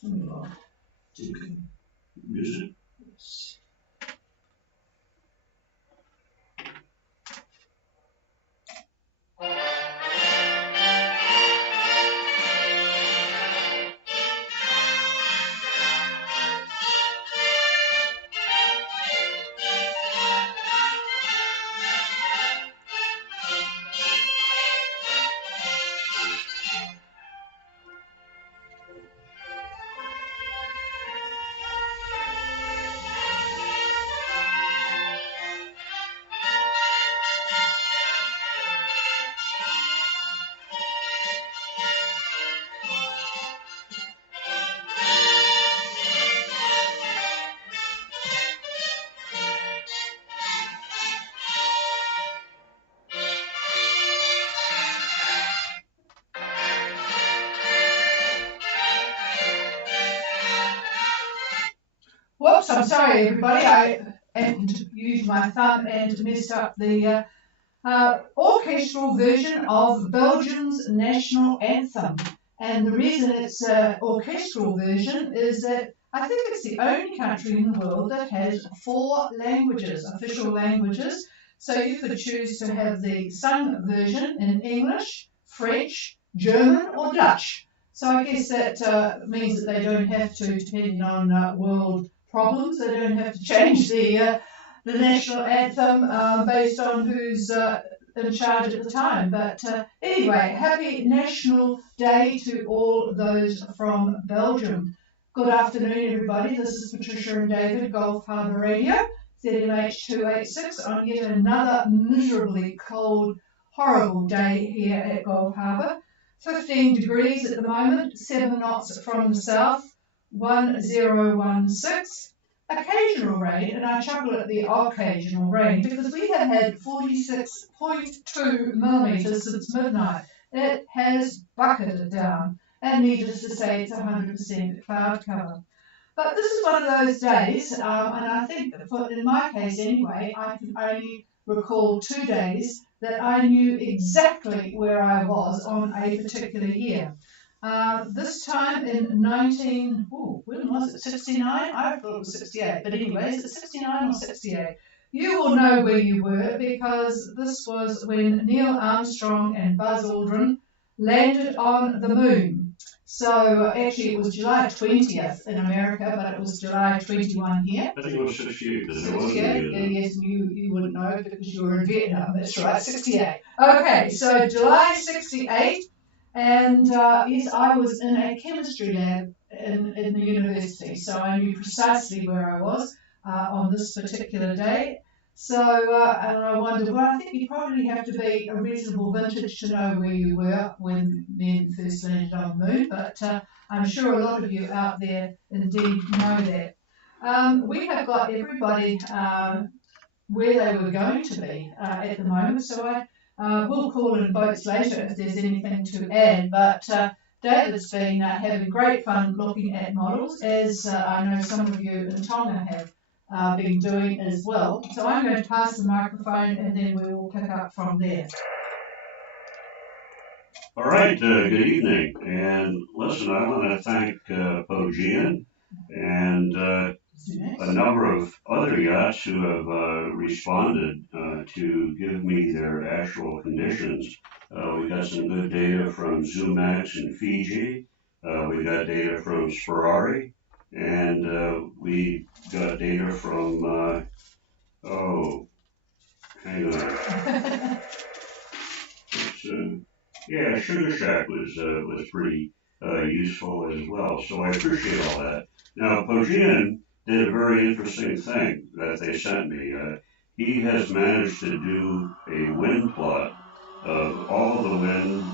Music. Whoops, I'm sorry, everybody. I used my thumb and messed up the orchestral version of Belgium's national anthem. And the reason it's an orchestral version is that I think it's the only country in the world that has 4 languages, official languages. So you could choose to have the sung version in English, French, German, or Dutch. So I guess that means that they don't have to, depending on world problems, they don't have to change the national anthem based on who's in charge at the time. But anyway, happy National Day to all those from Belgium. Good afternoon, everybody. This is Patricia and David, Gulf Harbour Radio, ZMH 286, on yet another miserably cold, horrible day here at Gulf Harbour. 15 degrees at the moment, 7 knots from the south, 1016. Occasional rain, and I chuckle at the occasional rain because we have had 46.2 millimetres since midnight. It has bucketed down, and needless to say, it's 100% cloud cover. But this is one of those days, and I think, in my case anyway, I can only recall 2 days that I knew exactly where I was on a particular year. This time in when was it, 69? I thought it was 68, but anyway, is it 69 or 68? You will know where you were because this was when Neil Armstrong and Buzz Aldrin landed on the moon. So actually it was July 20th in America, but it was July 21 here. I think it was 68. 68? Yes, you wouldn't know because you were in Vietnam. That's right, 68. Okay, so July 68. And yes, I was in a chemistry lab in the university, so I knew precisely where I was on this particular day. So, and I wondered, well, I think you probably have to be a reasonable vintage to know where you were when men first landed on the moon, but I'm sure a lot of you out there indeed know that. We have got everybody where they were going to be at the moment, so we'll call in votes later if there's anything to add, but David's been having great fun looking at models, as I know some of you in Tonga have been doing as well. So I'm going to pass the microphone and then we will pick up from there. All right, good evening. And listen, I want to thank Pojian and a number of other yachts who have responded to give me their actual conditions. We got some good data from Zumax in Fiji. We got data from Sperari. And we got data from, hang on. Yeah, Sugar Shack was pretty useful as well. So I appreciate all that. Now, Pojian did a very interesting thing that they sent me. He has managed to do a wind plot of all the wind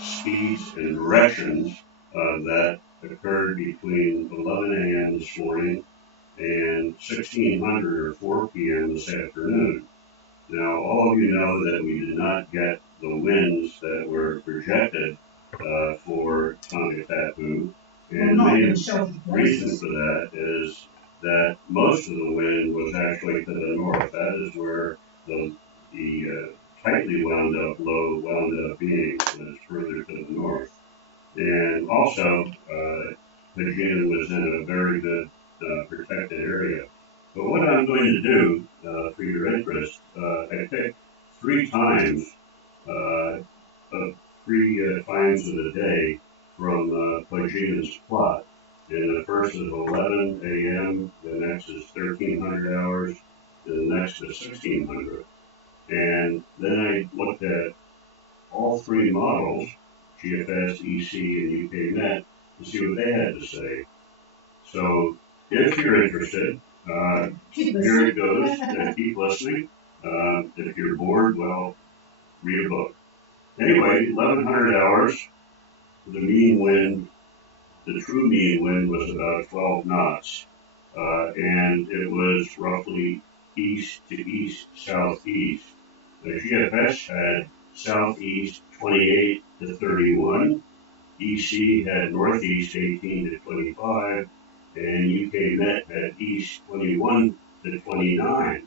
speeds and directions that occurred between 11 a.m. this morning and 1600 or 4 p.m. this afternoon. Now, all of you know that we did not get the winds that were projected for Tonga Tapu, and the main reason for that is that most of the wind was actually to the north. That is where the tightly wound up low wound up being, was further to the north. And also, Michigan was in a very good protected area. But what I'm going to do for your interest, I picked three times, uh, three times of the day from Pogina's plot. And the first is 11 a.m., the next is 1300 hours, and the next is 1600. And then I looked at all three models, GFS, EC, and UKNet, to see what they had to say. So if you're interested, here it goes. Keep listening. If you're bored, well, read a book. Anyway, 1100 hours, the mean wind, the true mean wind was about 12 knots, and it was roughly east to east southeast. The GFS had southeast 28 to 31, EC had northeast 18 to 25, and UKNet had east 21 to 29.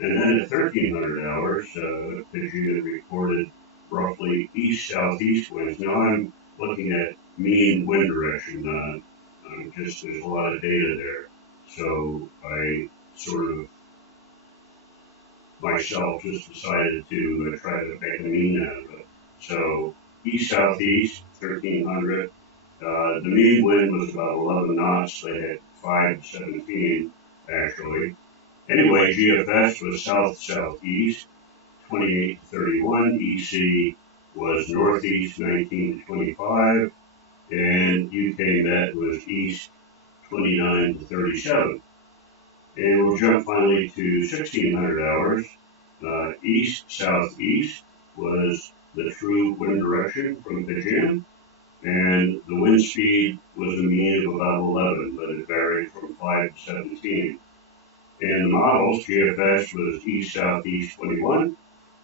And then at 1300 hours, Pidgeot reported roughly east-southeast winds. Now I'm looking at mean wind direction. Just there's a lot of data there, so I sort of myself just decided to try to make a mean out of it. So east-southeast, 1300. The mean wind was about 11 knots. They had 5 to 17 actually. Anyway, GFS was south-southeast, 28 to 31. EC was northeast, 19 to 25. And UKNet was east, 29 to 37. And we'll jump finally to 1600 hours. East-southeast was the true wind direction from Beijing. And the wind speed was a mean of about 11, but it varied from 5 to 17. And the models, GFS was east-southeast 21,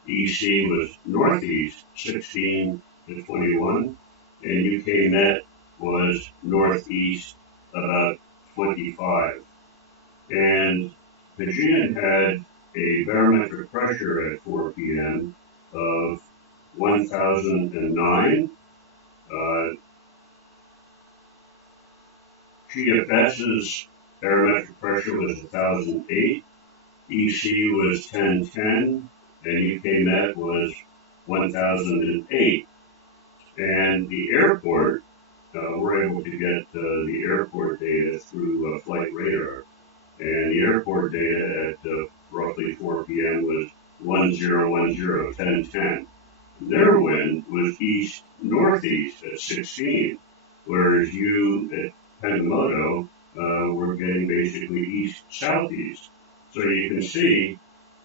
EC was northeast 16 to 21, and UKNet was northeast about 25. And Beijing had a barometric pressure at 4 p.m. of 1009. GFS's barometric pressure was 1008, EC was 1010, and UKNet was 1008. And the airport, we're able to get the airport data through flight radar. And the airport data at roughly 4 p.m. was 1010, 1010. Their wind was east-northeast at 16, whereas you at Penimoto were getting basically east-southeast. So you can see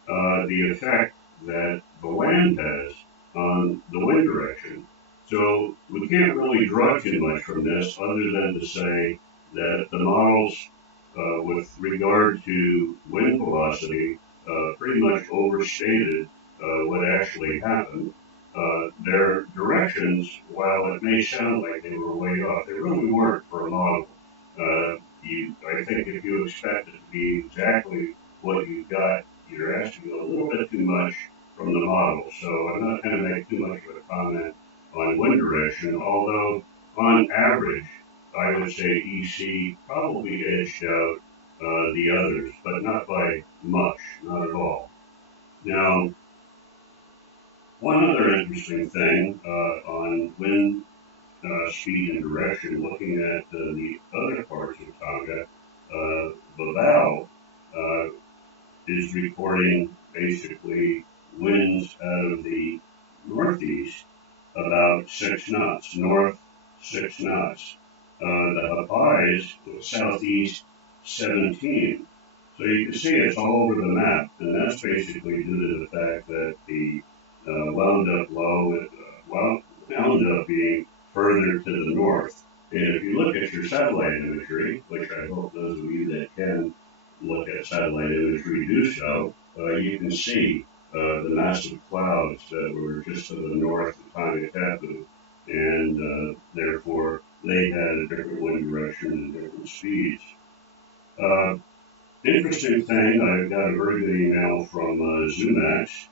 the effect that the land has on the wind direction. So we can't really draw too much from this other than to say that the models with regard to wind velocity pretty much overstated what actually happened. Their directions, while it may sound like they were way off, they really weren't for a model. I think if you expect it to be exactly what you got, you're asking a little bit too much from the model. So I'm not going to make too much of a comment on wind direction, although on average, I would say EC probably edged out the others, but not by much, not at all. Now, one other interesting thing on wind speed and direction, looking at the other parts of Tonga, Babao uh, is reporting basically winds out of the northeast about 6 knots, north 6 knots. The Hapais, southeast 17. So you can see it's all over the map, and that's basically due to the fact that the wound up low, wound up being further to the north. And if you look at your satellite imagery, which I hope those of you that can look at satellite imagery do so, you can see the massive clouds that were just to the north of Tangatapu, and therefore they had a different wind direction and different speeds. Uh, Interesting thing, I got a very good email from Zumax,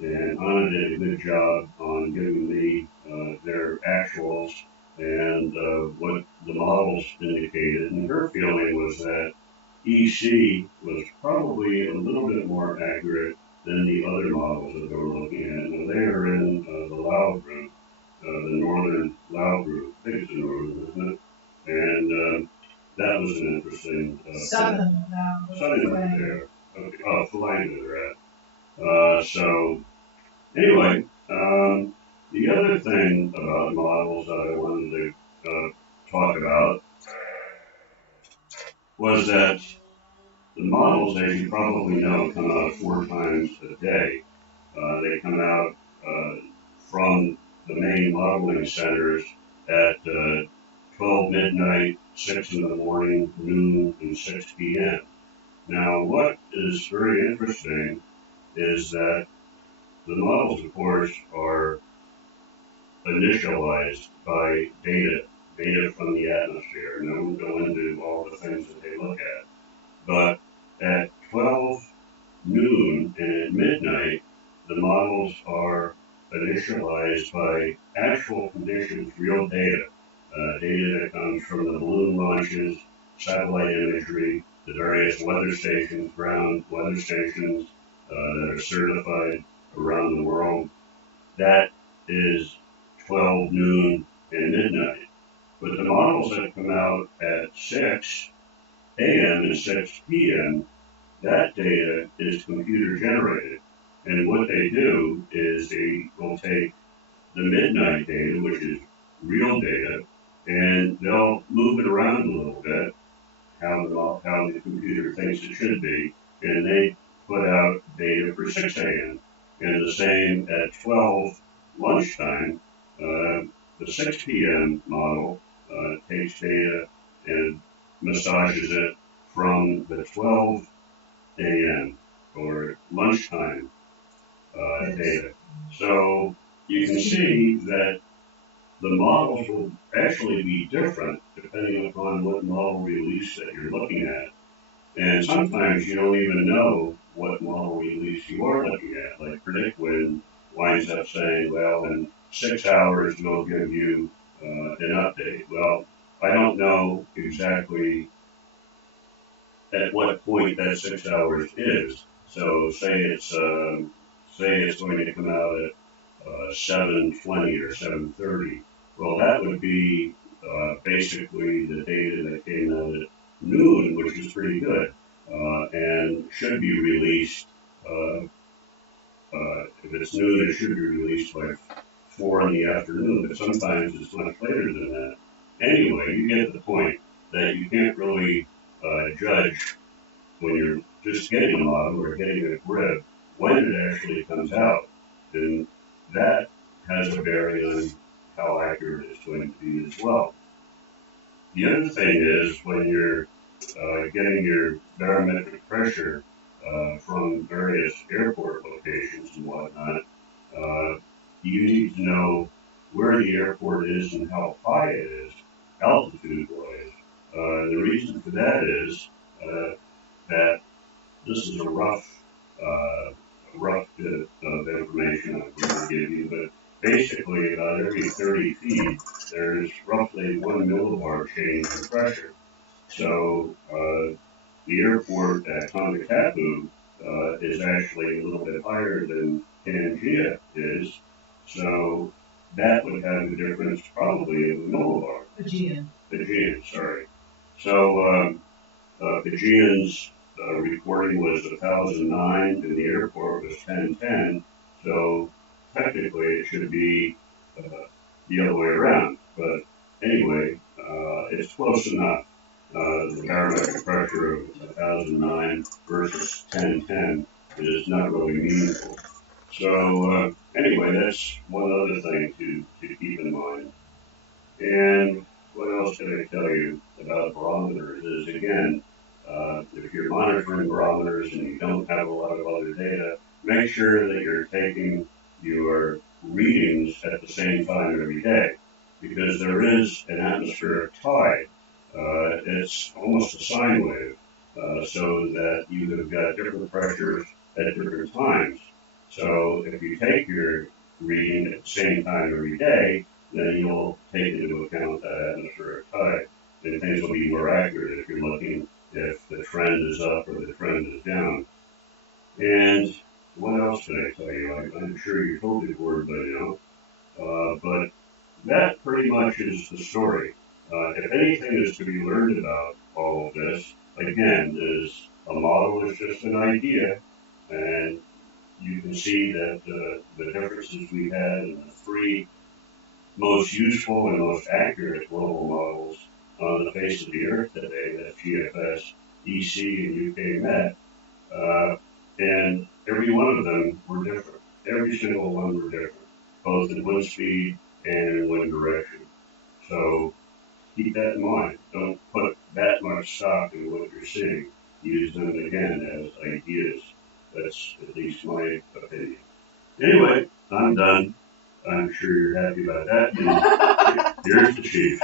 and Anna did a good job on giving me their actuals and what the models indicated, and her feeling was that EC was probably a little bit more accurate than the other models that they were looking at. Now, they are in the Lao group, the northern Lao group. I think it's the northern, isn't it? And that was an interesting Southern now. southern group there. Okay. Oh, Philander they're at. So anyway, the other thing about models that I wanted to talk about was that the models, as you probably know, come out 4 times a day. They come out from the main modeling centers at 12 midnight, 6 in the morning, noon, and 6 p.m. Now, what is very interesting is that the models, of course, are initialized by data from the atmosphere, and I won't go into all the things that they look at. But at 12 noon and at midnight, the models are initialized by actual conditions, real data, data that comes from the balloon launches, satellite imagery, the various weather stations, ground weather stations that are certified around the world. That is 12 noon and midnight. But the models that come out at 6 a.m. and 6 p.m., that data is computer generated. And what they do is they will take the midnight data, which is real data, and they'll move it around a little bit, how the computer thinks it should be, and they put out data for 6 a.m. And the same at 12 lunchtime, the 6 p.m. model takes data and massages it from the 12 a.m. or lunchtime data. So you can see that the models will actually be different depending upon what model release that you're looking at. And sometimes you don't even know what model release you are looking at. Like PredictWind winds up saying, well, in 6 hours we'll give you an update. Well, I don't know exactly at what point that 6 hours is. So say it's going to come out at 7:20 or 7:30. Well, that would be basically the data that came out at noon, which is pretty good, and should be released. If it's noon, it should be released by 4 in the afternoon, but sometimes it's much later than that. Anyway, you get the point that you can't really judge when you're just getting a model or getting a grid when it actually comes out. And that has a bearing on how accurate it's going to be as well. The other thing is when you're getting your barometric pressure from various airport locations and whatnot, you need to know where the airport is and how high it is, altitude-wise. The reason for that is that this is a rough bit of information I'm going to give you, but basically about every 30 feet, there's roughly 1 millibar change in pressure. So the airport at Tongatapu is actually a little bit higher than Pangea is, so that would have a difference probably of a millibar. Aegean, sorry. So Aegean's reporting was 1,009 and the airport was 1010. So technically it should be uh, the other way around. But anyway, it's close enough. The barometric pressure of 1,009 versus 1010 is not really meaningful. So anyway, that's one other thing to keep in mind. And what else can I tell you about barometers is, again, if you're monitoring barometers and you don't have a lot of other data, make sure that you're taking your readings at the same time every day, because there is an atmospheric tide. It's almost a sine wave, so that you have got different pressures at different times. So if you take your reading at the same time every day, then you'll take into account that atmospheric tide. and things will be more accurate if you're looking if the trend is up or the trend is down. And what else can I tell you? I'm sure you're totally bored by now, but that pretty much is the story. If anything is to be learned about all of this, again, is a model is just an idea, and you can see that the differences we had in the three most useful and most accurate global models on the face of the Earth today, that's GFS, EC, and UK Met, uh, and every one of them were different. Every single one were different, both in wind speed and in wind direction. So keep that in mind. Don't put that much stock in what you're seeing. Use them again as ideas. That's at least my opinion. Anyway, I'm done. I'm sure you're happy about that. And here's the chief.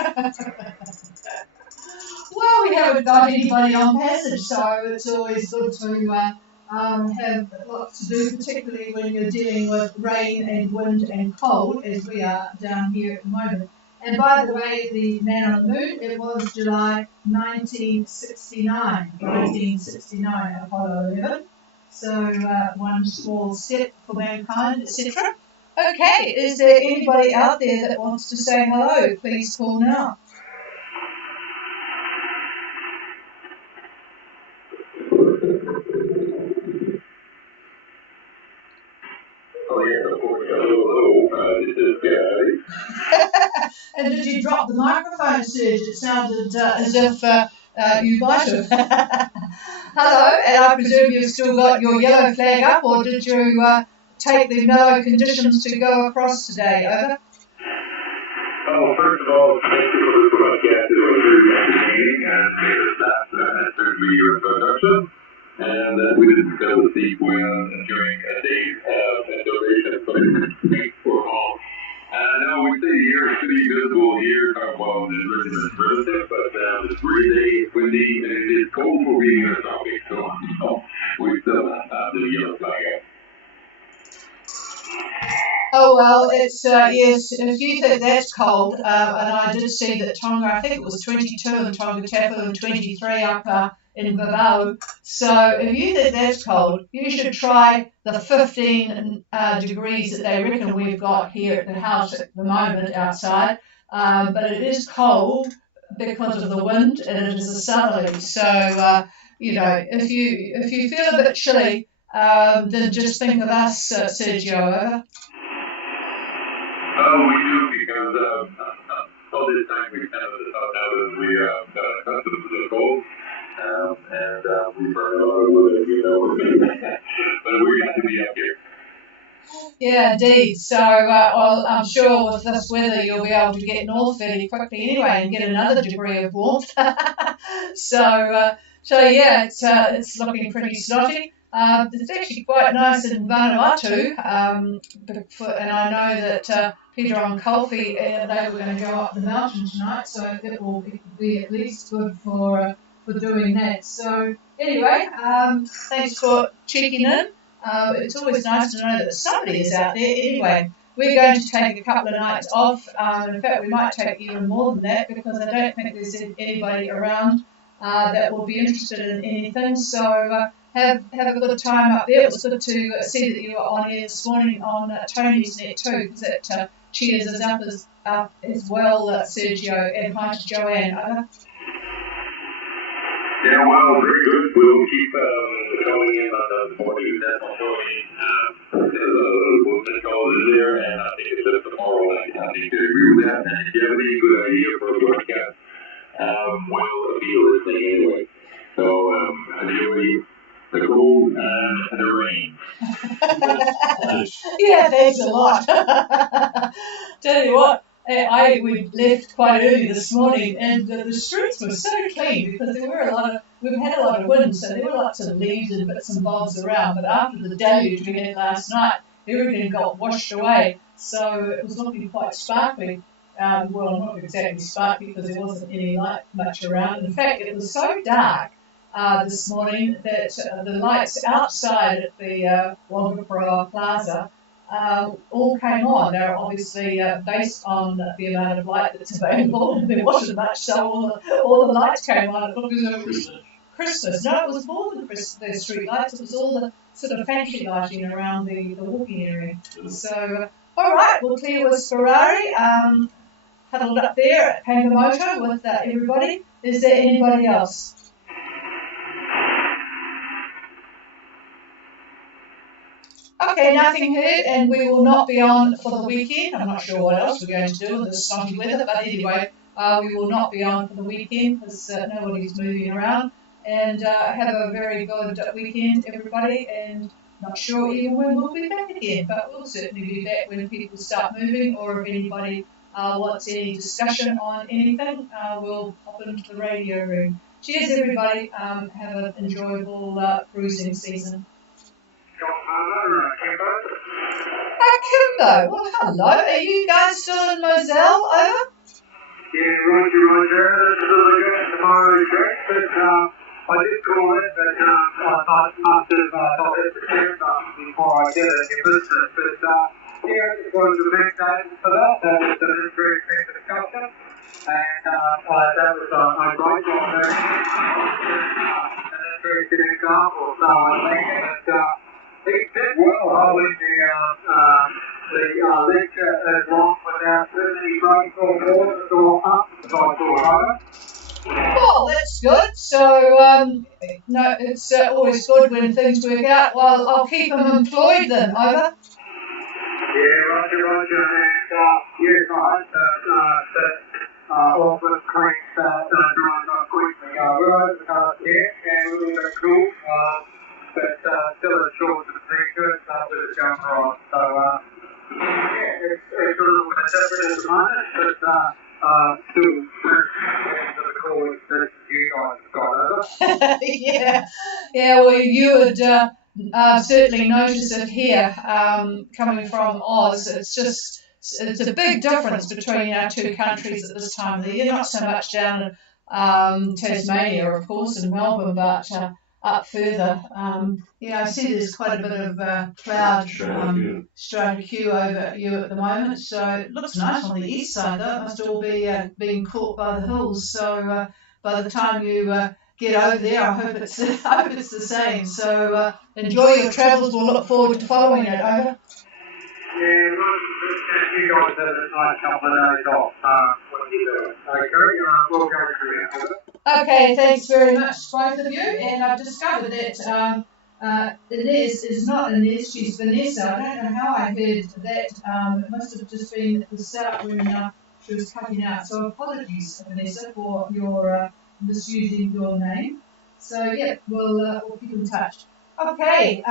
Well, we haven't got anybody on passage, so it's always good to have lots to do, particularly when you're dealing with rain and wind and cold, as we are down here at the moment. And by the way, the man on the moon, it was July 1969, 1969, Apollo 11. So one small step for mankind, etc. Okay, is there anybody out there that wants to say hello? Please call now. Oh, yeah, of course. Hello, this is Gary. And did you drop the microphone, Serge? It sounded as if you might have. Hello, and I presume you've still got your yellow flag up, or did you take the mellow conditions to go across today? Over. Oh, first of all, thank you for the podcast. It was very entertaining, and that certainly your introduction. And we didn't go to sleep during a day's duration, but thanks for all. No, we say here it's pretty visible here, well, it's relative, but it's really windy, and it is cold for being in a tropic, so we still have the yellow flag out. Oh well, it's yes. If you think that's cold, and I did see that Tonga, I think it was 22 in Tonga Tapu and 23 up in Vavau. So if you think that's cold, you should try the 15 degrees that they reckon we've got here at the house at the moment outside. But it is cold because of the wind, and it is a southerly. So you know, if you feel a bit chilly, then just think of us, Sergio. Oh, we do, because all this time we kind of thought out as we got accustomed to the cold, and we burned a lot of wood, but we're glad to be up here. Yeah, indeed. So, well, I'm sure with this weather you'll be able to get north fairly quickly anyway and get another degree of warmth. So yeah, it's looking pretty snotty. It's actually quite nice in Vanuatu, and I know that Peter and Colfie, they were going to go up the mountain tonight, so it will be at least good for doing that. So anyway, thanks for checking in. It's always nice to know that somebody is out there. Anyway, we're going to take a couple of nights off. In fact, we might take even more than that because I don't think there's anybody around that will be interested in anything. So have a good time up there. It was good to see that you were on here this morning on Tony's net too, because it cheers us up as well, Sergio, and hi to Joanne. Yeah, well, very good. We'll keep going in on the morning. That's on Tony. We'll just call it there, and I think it's just tomorrow. I think to agree with that. And if you have any good idea for a broadcast, we'll be listening anyway. So, enjoy the cold and the rain. Yeah, thanks a lot. Tell you what, we left quite early this morning, and the streets were so clean because we've had a lot of wind, so there were lots of leaves and bits and bobs around. But after the deluge we had last night, everything got washed away, so it was looking quite sparkly. Well, not exactly sparkly because there wasn't any light much around. In fact, it was so dark this morning that the lights outside at the Wangaparaoa Plaza all came on. They're obviously based on the amount of light that's available. There wasn't much, so all the lights came on. It looked as though it was Christmas. No, it was more than Christmas, street lights. It was all the sort of fancy lighting around the walking area. So, all right, well, Claire was Ferrari, huddled up there at Pangamoto with everybody. Is there anybody else? Okay, nothing heard, and we will not be on for the weekend. I'm not sure what else we're going to do with this snotty weather, but anyway, we will not be on for the weekend because nobody's moving around. And have a very good weekend, everybody, and not sure even when we'll be back again, but we'll certainly be back when people start moving, or if anybody wants any discussion on anything, we'll pop into the radio room. Cheers, everybody. Have an enjoyable cruising season. Kimbo, well, hello. Are you guys still in Moselle? Over? Yeah, Roger. Still again tomorrow's trip, but I did call it, but I must have thought it before I did it. But yeah, I just wanted to make that for that. That was an interesting discussion, and that was a great job there. An interesting example, so I think that he did well holding the lecture as long without any breaks or boards or up, as I thought over. Well, that's good. So, no, it's always good when things work out. Well, I'll keep them employed then. Over. Yeah, Roger, and yes, right, all the cranks drying up quickly. We're over here, and we're really cool, but still a short and pretty good with a jumper on. So, yeah, it's a little bit different at the moment, but still the call that you guys have got over. Yeah. Well, you would certainly notice it here, coming from Oz. It's a big difference between our two countries at this time of the year. Not so much down in Tasmania, of course, in Melbourne, but up further. I see there's quite a bit of cloud strata Q over you at the moment, so it looks nice on the east side, though. It must all be being caught by the hills, so by the time you get over there, I hope it's the same. So enjoy your travels. We'll look forward to following it. Over. Yeah, you guys have a nice couple of days off. What are you doing? Okay, we'll go through it. Okay, thanks very much, both of you. And I've discovered that Inez is not Inez, she's Vanessa. I don't know how I heard that. It must have just been at the start when she was cutting out. So apologies, Vanessa, for your misusing your name. So yeah, we'll keep in touch. Okay,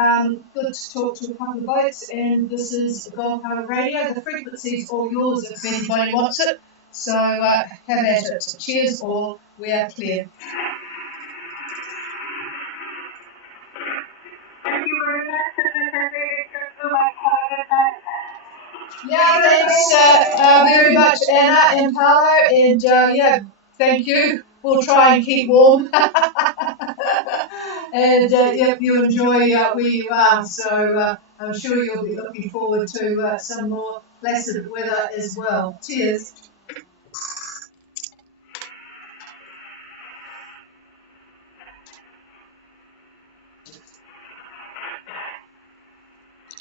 good to talk to a couple of boats, and this is Gold Harbour Radio. The frequency's all yours if anybody wants it. So have at it. Cheers all. We are clear. Yeah, thanks very much, Anna and Paolo, and thank you. We'll try and keep warm. And you enjoy where you are, so I'm sure you'll be looking forward to some more placid weather as well. Cheers.